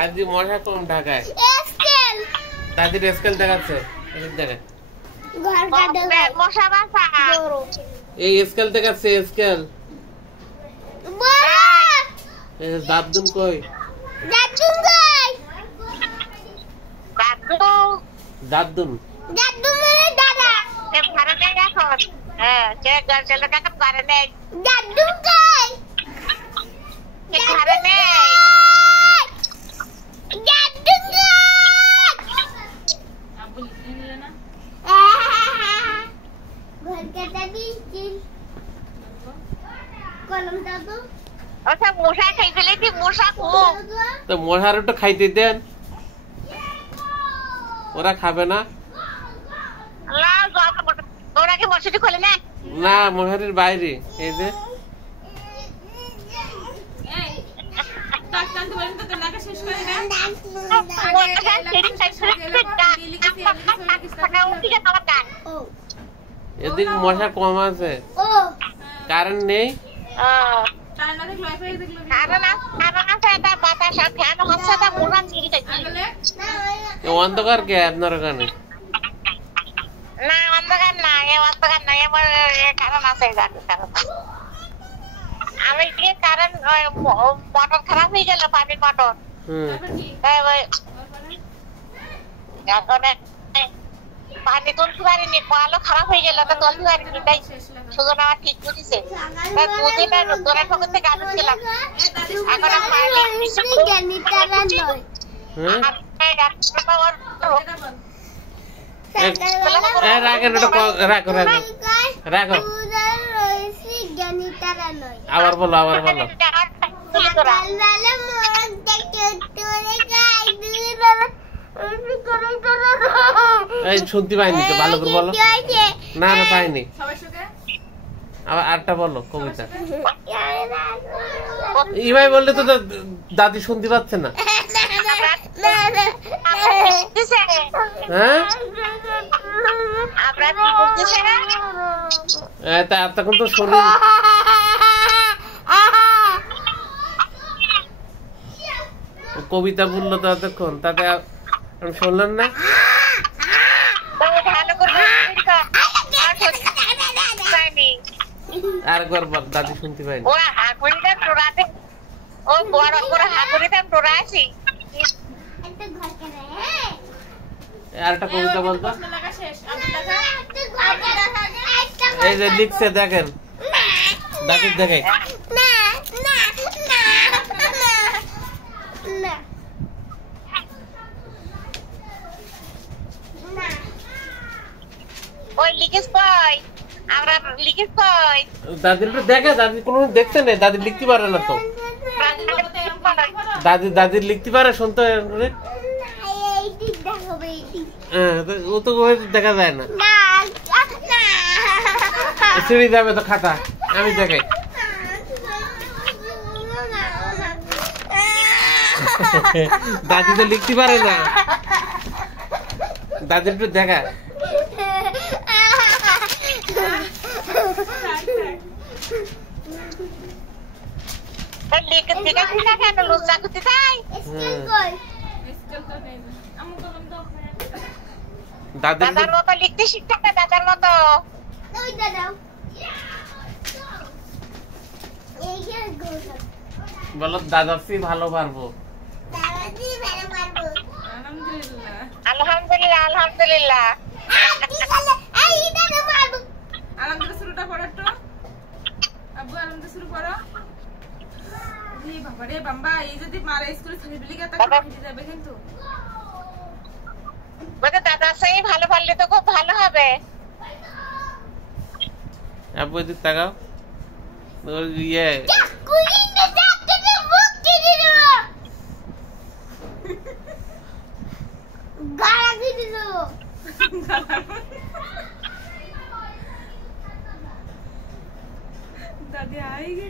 আজকে মশা কম ঢাকায়। দাদির স্কেল দেখাচ্ছে, এই স্কেল দেখাচ্ছে, স্কেল। দাদুন কই? দাদুন মশার একটু খাইতে দেন, ওরা খাবে না। না, মশারির বাইরে। এই যে এদিকে মশা কম আছে, কারেন্ট নেই। অন্ধকার কে আপনার ওখানে? না, অন্ধকার না, অন্ধকার নাই, কারণ আছে। আমি গিয়ে কারেন্ট মোটর খারাপ হয়ে গেল, পানির মোটর। পানি তুলতে পারিনি, কলও খারাপ হয়ে গেল, তুলতে পারিনি। তাই সুজন আমার ঠিক করেছে। দুদিনের দোরা ঠোকর থেকে আসছিলাম, এখন আবার বলো, আবার বলো। এই শুনতে পাইনি তো, ভালো করে বলো। না না, পাইনি। আবার আরেকটা বলো কবিতা। ইভাই বললে তো দাদি শুনতে পাচ্ছে না। হ্যাঁ, তা তখন তো শুনি। কবিতা বললো তো এতক্ষণ, তাতে আমি শুনলাম না। আর একবার দাদি শুনতে পাইনি। আর একটা কবিতা বলতো। এই যে লিখছে দেখেন, দাদির দেখে। দাদির দেখে, দাদি কোনো দেখতে নেই, দাদি লিখতে পারে না তো। দাদির লিখতে পারে, শুনতে ও তো দেখা যায় না। ছিঁড়ে যাবে তো খাতা, আমি দেখাই। দাদি তো লিখতে পারে না, দাদির একটু দেখা। দাদার মতো লিখতে শিখতে হবে, দাদার মতো। বলো দাদাসি ভালো পারবো। আলহামদুলিল্লাহ, আলহামদুলিল্লাহ। আলহামদুলিল্লাহ শুরুটা করো তো আব্বু, আলহামদুলিল্লাহ শুরু করো। বাবা রে বাম্বা, এই যদি মারা স্কুলে থাকি বিলি কা তাকে ফিরে যাবে কিন্তু। বলে দাদা সেই ভালো পারলে তো খুব ভালো হবে। আব্বু এদিকে তাকাও। ইয়ে গালা দিয়ে দিল। दादी आएगी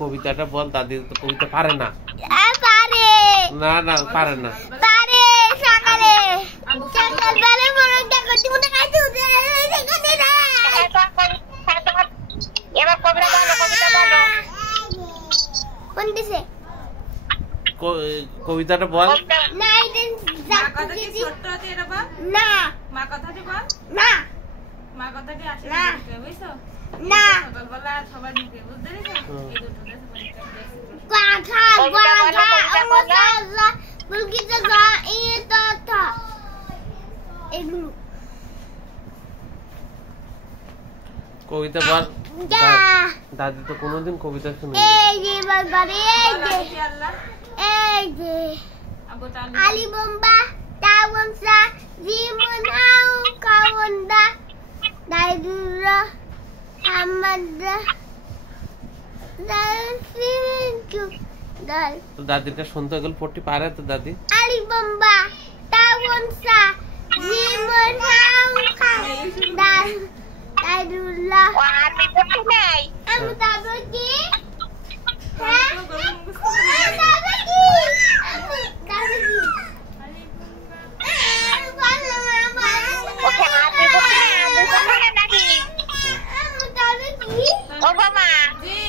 কবিতাটা বল, দাদি তো কবিতা পারে না। পারে না না পারে না। পারে সকালে সকালবেলা মরণটা করতে মনে কাছে উঠে দেখতে না। এবার কবিতা বলো, কবিতা বলো। কোন দিছে কবিতাটা বল। না এটা মা কথা কি ছোট আছে এটা বল। না মা কথাটি বল। না মা কথাটি আসে না। মুখে, বুঝছো? না সকালবেলা সবার মুখে, বুঝতে পেরেছো? এই দুটো দেশে গাধা গাধা গাধা বুলকিতে যা এটা তা এগুলো কবিতা বল। যা দাদি তো কোনোদিন কবিতা শুনি। এই যে বাবারে এই যে আল্লাহ এই যে আবু তাআলা Ali bomba tawonsa zimunau kawonda daidura hamada dalsinju dal তো দাদির কাছে শুনতে গেল পড়তে পারে তো দাদি। Ali bomba tawonsa zimunau kawonda daidura ও আমি বলতে নাই। আমি তাবো কি হ্যাঁ গরম মুখস্থ তাবো কি তাবো কি ওকে আমি বলতে নাই, আমি বলতে নাই নাকি? ও বাবা, জি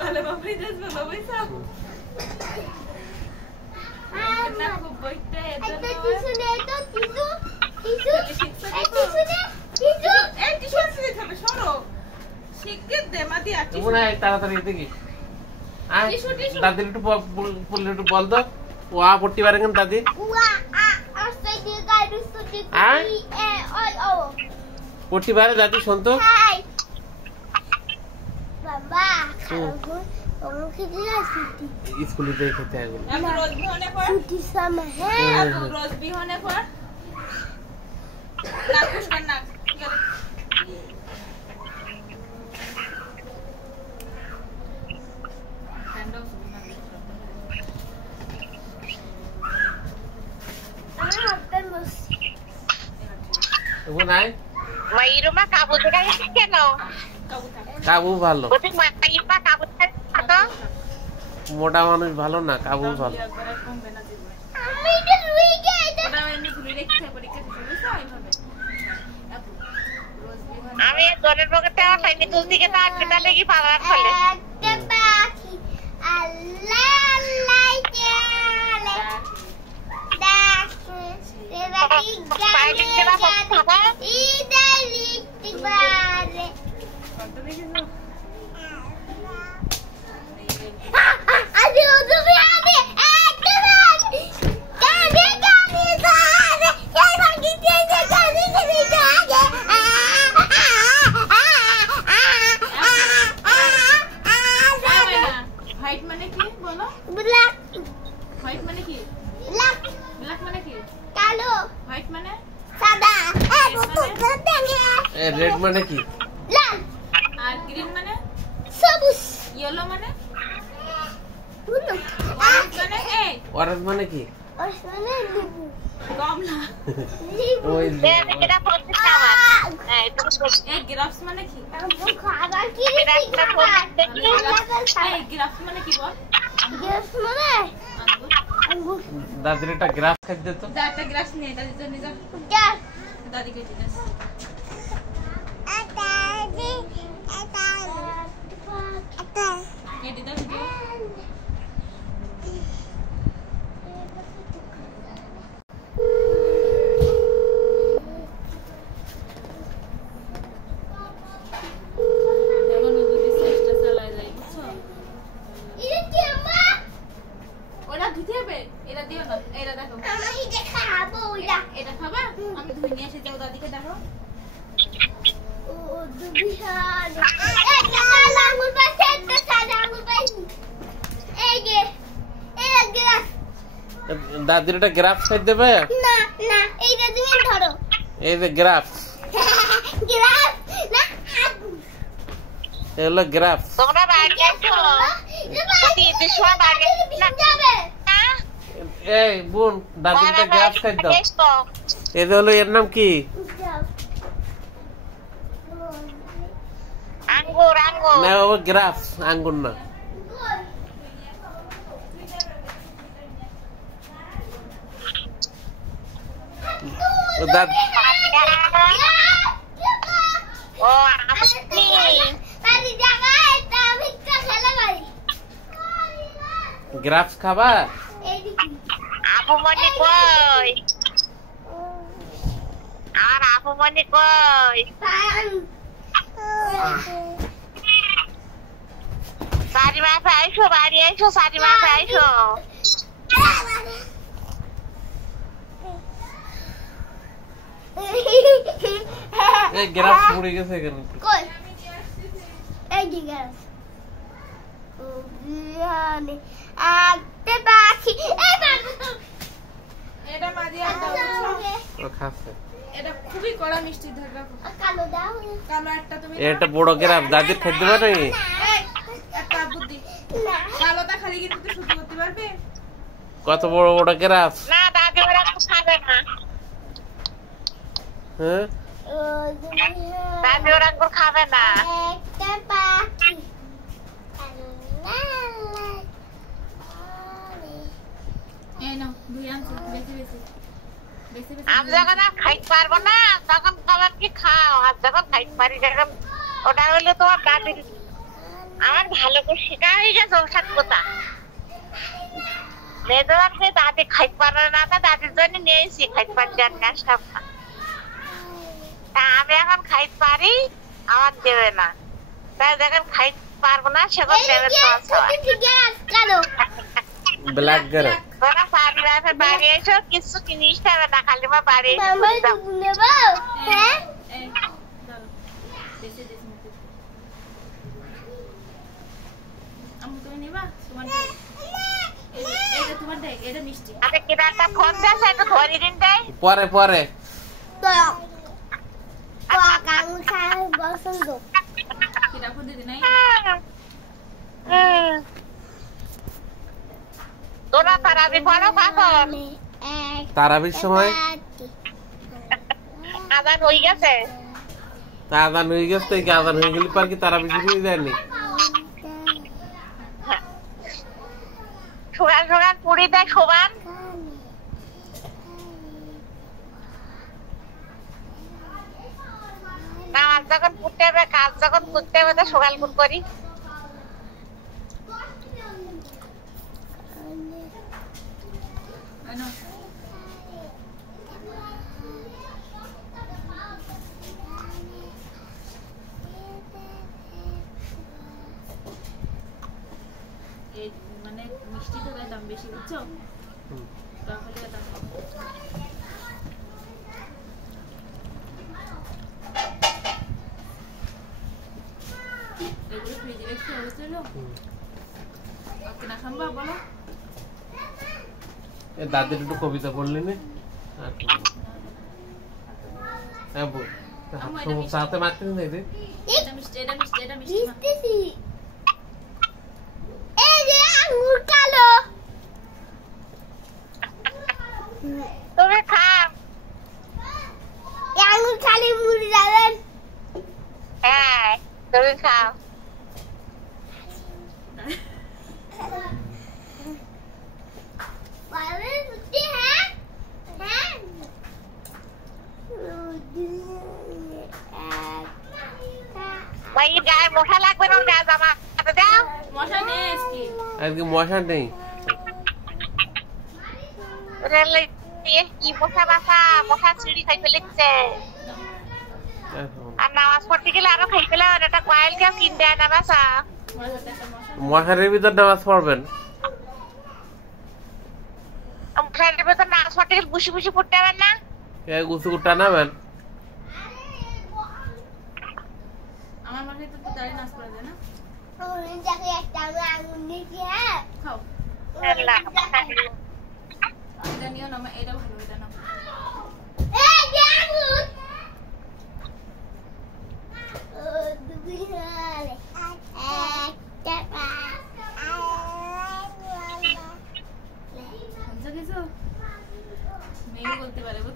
কালে বাবাই দেশ বাবাই সব না খুব বইতে এত এই টিস্যু দিয়ে খাবে সরো শিগগির দে মাদি আছে তুমি না তাড়াতাড়ি দেখি। আয় টিস্যু, টিস্যু। দাদির একটু বললে একটু বল তো। ও পড়তে পারে কেন দাদি? পড়তে পারে দাদি শুনতো। স্কুলে যেয়ে খেতে হয় এগুলো। আমি রোজ বিহনে পড় আপু রোজ বিহনে পড় না কুশকার না ও নাই মাইরুমা কাবু থেকে গেছিস কেন? কাবু ভালো। ওদের মাইরুমা কাবু থেকে তো মোটা মানুষ ভালো না, কাবু ভালো। আমি দলের পকেটে আসাইনি, তুল থেকে তো আটটা লেগে পালার ফলে হোয়াইট মানে কি বলো? ব্ল্যাক হোয়াইট মানে কি? ব্ল্যাক ব্ল্যাক মানে কি? কালো হোয়াইট মানে সাদা রেড মানে কি? লাল আর গ্রিন মানে? সবুজ ইয়েলো মানে? ব্লু অরেঞ্জ মানে এই অরেঞ্জ মানে কি? ওসমানে লেবু কমলা লেবু ওই এটা পড়ছিস আমার। হ্যাঁ এটা এই গ্রাফস মানে কি? খাবার কি এটা একটা পড়ছিস দেখি। এই গ্রাফস মানে কি বল? ওসমানে আঙ্গুর আঙ্গুর দাদির একটা গ্রাফ খাই দিত। যা একটা গ্লাস নিয়ে দাদি তো নিয়ে যা যা দাদিকে দিলাস এটি দাও ভিডিও এখন যদি চেষ্টা চালায় যায় বুঝছো এটা কি আমা ওটা ধুতে হবে এটা দিও না এটা দেখো আমি এটা খাবো ওইটা এটা খাবা আমি ধুই নিয়ে এসে যাও দাদিকে দেখো ও দুবিহান একটা সাদা আঙ্গুর পাইছে একটা সাদা আঙ্গুর পাইছি এই যে এই গ্লাস দাদির এটা গ্রাফ খাই দেবে? না না এইটা তুমি ধরো। এই যে গ্রাফ, গ্রাফ না এগুলো গ্রাফ। তোমরা বাড়ি আসো প্রতি ঈদের সময় বাড়ি যাবে এই বোন, দাদির এটা গ্রাফ খাই দাও। এই যে হলো, এর নাম কি? আঙ্গুর আঙ্গুর না ও গ্রাফ, আঙ্গুর না। ও দাদ ও আসনি বাড়ি জায়গা এটা ভিক্ষা খেলা বাড়ি গ্রাফ খাবা? এইদিকে আপু মনি কই আর আপু মনি কই সারি মাসে আইসো বাড়ি আইসো সারি মাসে আইসো এই গ্রাফ পড়ে গেছে এখানে। কই এই যে গ্যাস ও বিয়ানে আতে বাকি এই বাবু তো এটা মাঝে আর দাও বুঝছো? ও খাচ্ছে। এটা খুবই কড়া মিষ্টি ধরে রাখো। কালো দাও কালো একটা তুমি এটা বড় গ্রাফ, দাদির খাইতে পারে? এই, একটা বুদ্ধি না কালোটা খালি কিন্তু তুই শুধু করতে পারবে। কত বড় বড় গ্রাফ! না দাদি ওরা তো খাবে না হ্যাঁ, ও দুনিয়া দাদি ওরা তো খাবে না একটা বাকি এই নাও দুই আনছো বেশি বেশি বেশি বেশি আমি যখন আর খাইতে পারবো না তখন খাবার কি খাও, আর যখন খাইতে পারি যখন ওটা হলো তোমার দাদির। আমার ভালো করে শেখা হয়ে গেছে ওষুধ কথা। মেয়েদের আছে দাদি খাইতে পারে না, তা দাদির জন্য নিয়েছি খাইতে পারছি আর না সব। তা আমি এখন খাইতে পারি, আমার দেবে না। তাই যখন খাইতে পারবো না সেখন দেবে তোমার সবাই। কালো ব্ল্যাক গ্রাফ। তোরা সারি রাতে বাড়ি এসো, কিছু কিনিস হবে না, খালি মা বাড়ি এসে মামা বুঝতাম। নেব হ্যাঁ এই দাও বেশি বেশি মুখে আমু তুমি নিবা তোমার দেখ। এটা তোমার দেখ, এটা মিষ্টি। আরে কিরাটা ফোন দেয় একটু ধরে দিন দেয়। পরে পরে তো তো কাঙ্গু খাই পছন্দ কি রাখো দিদি নাই? তোরা তারাবি পড়ো কখন? তারাবির সময়। আজান হয়ে গেছে। তা আদান হয়ে গেছে, কি আদান হয়ে গেলে পর কি তারাবি শুরু হয়ে যায়নি? সকাল সকাল পুরি দেয় সমান। নামাজ যখন পড়তে হবে, কাজ যখন করতে হবে, তো সকাল করে করি। আনো এই মানে মিষ্টিটা দাম বেশি বুঝছো, তাহলে দাম কম। এগুলো ফ্রিজে রেখে অবস্থা হলো আপনি না খাম্বা বলো। এ দাদির একটু কবিতা পড়লি নি? হ্যাঁ বল, সাথে মারতে নেই রে। এটা মিষ্টি, এটা মিষ্টি, এটা মিষ্টি না। মিষ্টি এই যে আঙ্গুর কালো তুমি খাও। এই আঙ্গুর খালি মুড়ি যাবেন হ্যাঁ তুমি খাও। বাবা মুড়ি হ্যাঁ হ্যাঁ ভাই গায়ে মোটা লাগবে না, গায়ে জামা হাতে দাও। মশা নেই আজকে। আজকে মশা নেই। রেলে কি মোটা বাসা, মোটা চিড়ি খাই ফেলেছে। আর নামাজ পড়তে গেলে আরো খাই ফেলে একটা কয়েল কেউ কিন দেয় না বাসা। মশাতে একটা মশা। মশারের ভিতর নামাজ পড়বেন? মশারির ভেতর নামাজ পড়তে গেলে বুসি বুসি পড়তে হবে না? গুছু টানাবেন? আমার মাথায় তো দাঁড়িয়ে নাচ করা যায় না। দেখে একটা আঙ্গুর নিয়েছি হ্যাঁ খাও। আল্লাহ।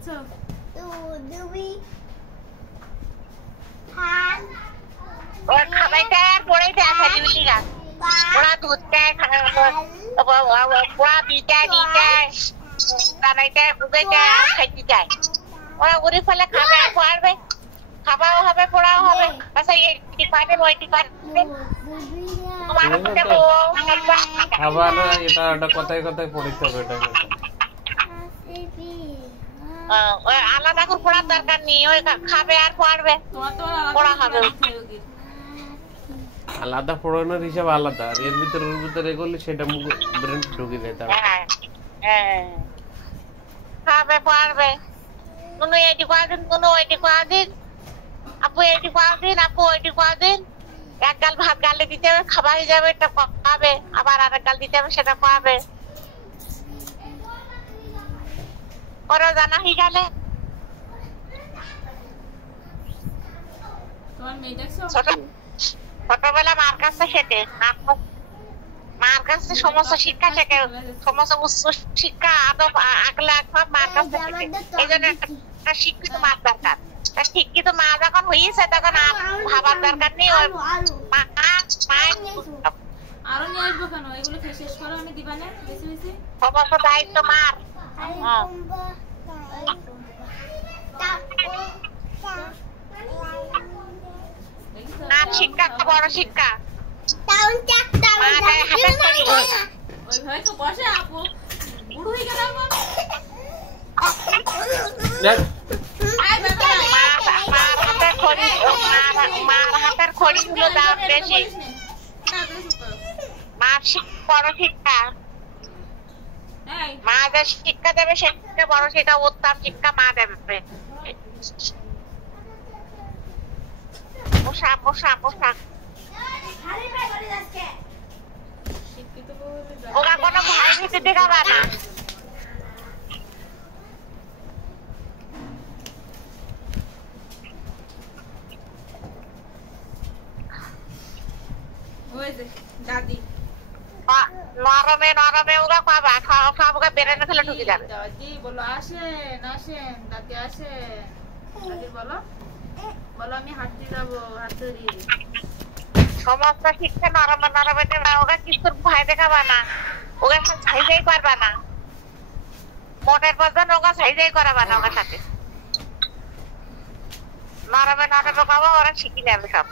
বুঝছো? ওর খাবাইতে আর পড়াইতে আসে লিলিরা। ওরা দুধ দেয়, ওরা বিটায় নিটায়, বানাইতে বুঝাইতে খাইতে যায়। ওরা উড়ি ফেলে খাবে আর পড়বে, খাওয়াও হবে পড়াও হবে। আচ্ছা এটি পাবেন ওইটি পাবেন। খাবার এটা একটা কথায় কথায় পড়িতে হবে এটা। আলাদা করে পড়ার দরকার নেই, ওই খাবে আর পড়বে, পড়া হবে। আলাদা পড়ানোর হিসাব আলাদা, আর এর ভিতরে এগুলি সেটা ব্রেন ঢুকে যায় তার। খাবে পড়বে, কোনো এটি কদিন, কোনো ওইটি কদিন, আপু এটি কদিন, আপু ওইটি কদিন। এক গাল ভাত গালে দিতে হবে, খাবার হয়ে যাবে, এটা খাবে, আবার আর এক গাল দিতে হবে, সেটা খাবে। ওরা জানা হয়ে গেলে ছোটবেলা মার কাছে শেখে, মার কাছে সমস্ত শিক্ষা শেখে, সমস্ত উচ্চ শিক্ষা আদব আগলা সব মার কাছে শেখে। এই জন্য একটা শিক্ষিত মার দরকার। শিক্ষিত মা যখন হয়েছে তখন আর ভাবার দরকার নেই। আরো নিয়ে আসবো কেন? এগুলো শেষ করো, আমি দিবা না বেশি বেশি। সমস্ত দায়িত্ব মার। আর শিক্ষা বড় শিক্ষা। ওইভাবে তো বসে আপু, বুড়ো হয়ে গেল। মার হাতের খড়িগুলো দাম বেশি। মার বড় শিক্ষা, মা যা শিক্ষা দেবে সেটা বড়, সেটা উত্তম শিক্ষা মা দেবে। পোশাক পোশাক পোশাক ওরা কোনো ভয় ভীতি দেখাবে না। দাদি নরমে নরমে ওরা পাবা, সব ওরা বেরেনে ফেলে ঢুকে যাবে। দাদি বলো আসেন আসেন, দাদি আসেন। দাদি বলো, বলো আমি হাঁটতে যাবো, হাঁটতে দিই। সমস্ত শিক্ষা নরমে নরমে দেবে, ওরা কিছুর ভয় দেখাবা না, ওরা সাইজাই পারবা না। মোটের পর্যন্ত ওরা সাইজাই করাবা না ওদের সাথে। নরমে নরমে পাবো, ওরা শিখি নেবে সব।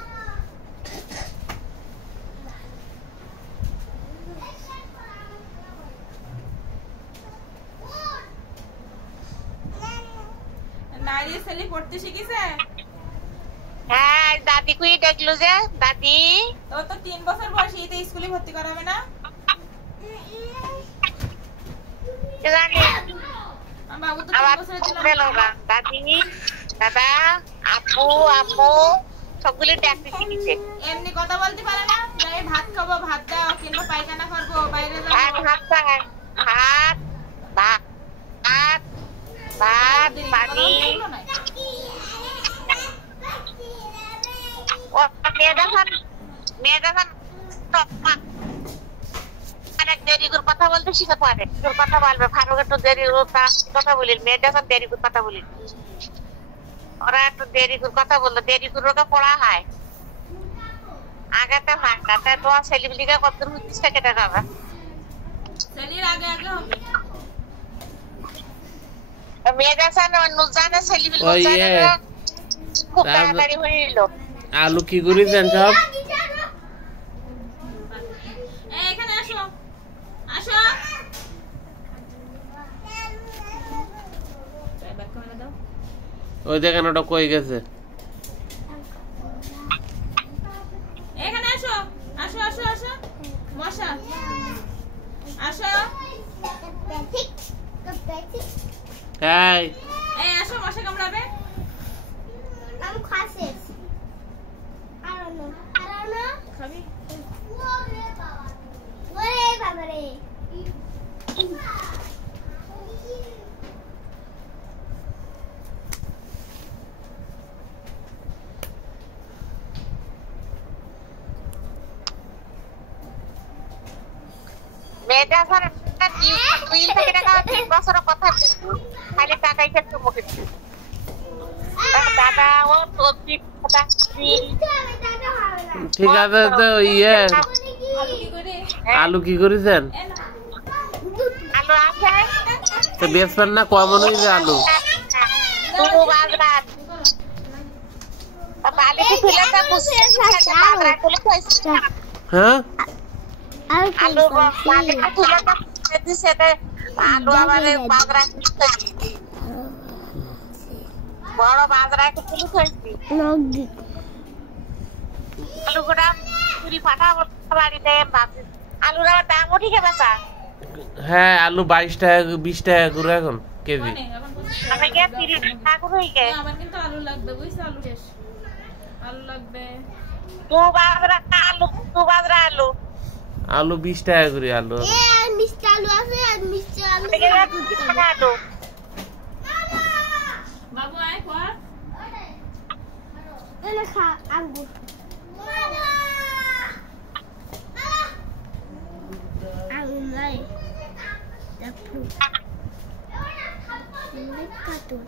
নারী ছেলে পড়তে শিখেছে? হ্যাঁ, দাদি কুই দেখলো যে দাদি তো 3 বছর বয়সে এতে স্কুলে ভর্তি করাবে না? জানি বাবু তো 3 বছরের ছিল না। দাদি দাদা আপু আম্মু সবগুলি ডাকতে শিখেছে। এমনি কথা বলতে পারে না? আমি ভাত খাবো, ভাত দাও, কিংবা পায়খানা করবো, বাইরে যাবো। ভাত খায়, ভাত ভাত ভাত ভাত পানি। দেরি করে কথা বলতে শিখে পারে, কথা বলবে। ফারুক একটু দেরি কথা বলি, মেয়েটা এখন দেরি করে কথা বলি। ওরা একটু দেরি করে কথা বললো, দেরি করে ওকে পড়া হয়। আগাতে ভাঙাতে তোমার ছেলেগুলিকে কত হচ্ছে কেটে যাবে। ছেলের আগে আগে হবে। আলু কি করেছেন সব? এখানে আসো, আসো। ওই দেখেন ওটা কই গেছে। এখানে আসো, আসো আসো আসো, বসা, আসো। হাই, এই আসো, মশা কামড়াবে। আমি খাসি। I don't know. খাবি? ওরে বাবা রে। মেয়েটা এখন 2 থেকে 3 বছরের কথা খালি টাকাই খেতে মুখে দাদা ও সবজি ঠিক আছে তো ইয়ে আলু কি করেছেন আলু আছে তো বেচবেন না কমন হয়ে যায় আলু হ্যাঁ আলু আলু আবার বড় বাজরা তুলে খাইছি আলু গোটা পুরি পাঠাবো বাড়িতে আলুর দামও ঠিক আছে হ্যাঁ আলু 22 টাকা 20 টাকা করে এখন কেজি আমি কে 30 টাকা করে হইছে আমার কিন্তু আলু লাগবে বুঝছ আলু শেষ আলু লাগবে দু বাজরা আলু আলু 20 টাকা করে আলু মিষ্টি আলু আছে আর মিষ্টি আলু আলু বাবু আয় কর এনে খা আঙ্গুর আঙ্গুর নাই দেখো কাটো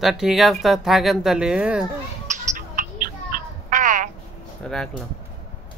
তা ঠিক আছে তা থাকেন তাহলে হ্যাঁ রাখলাম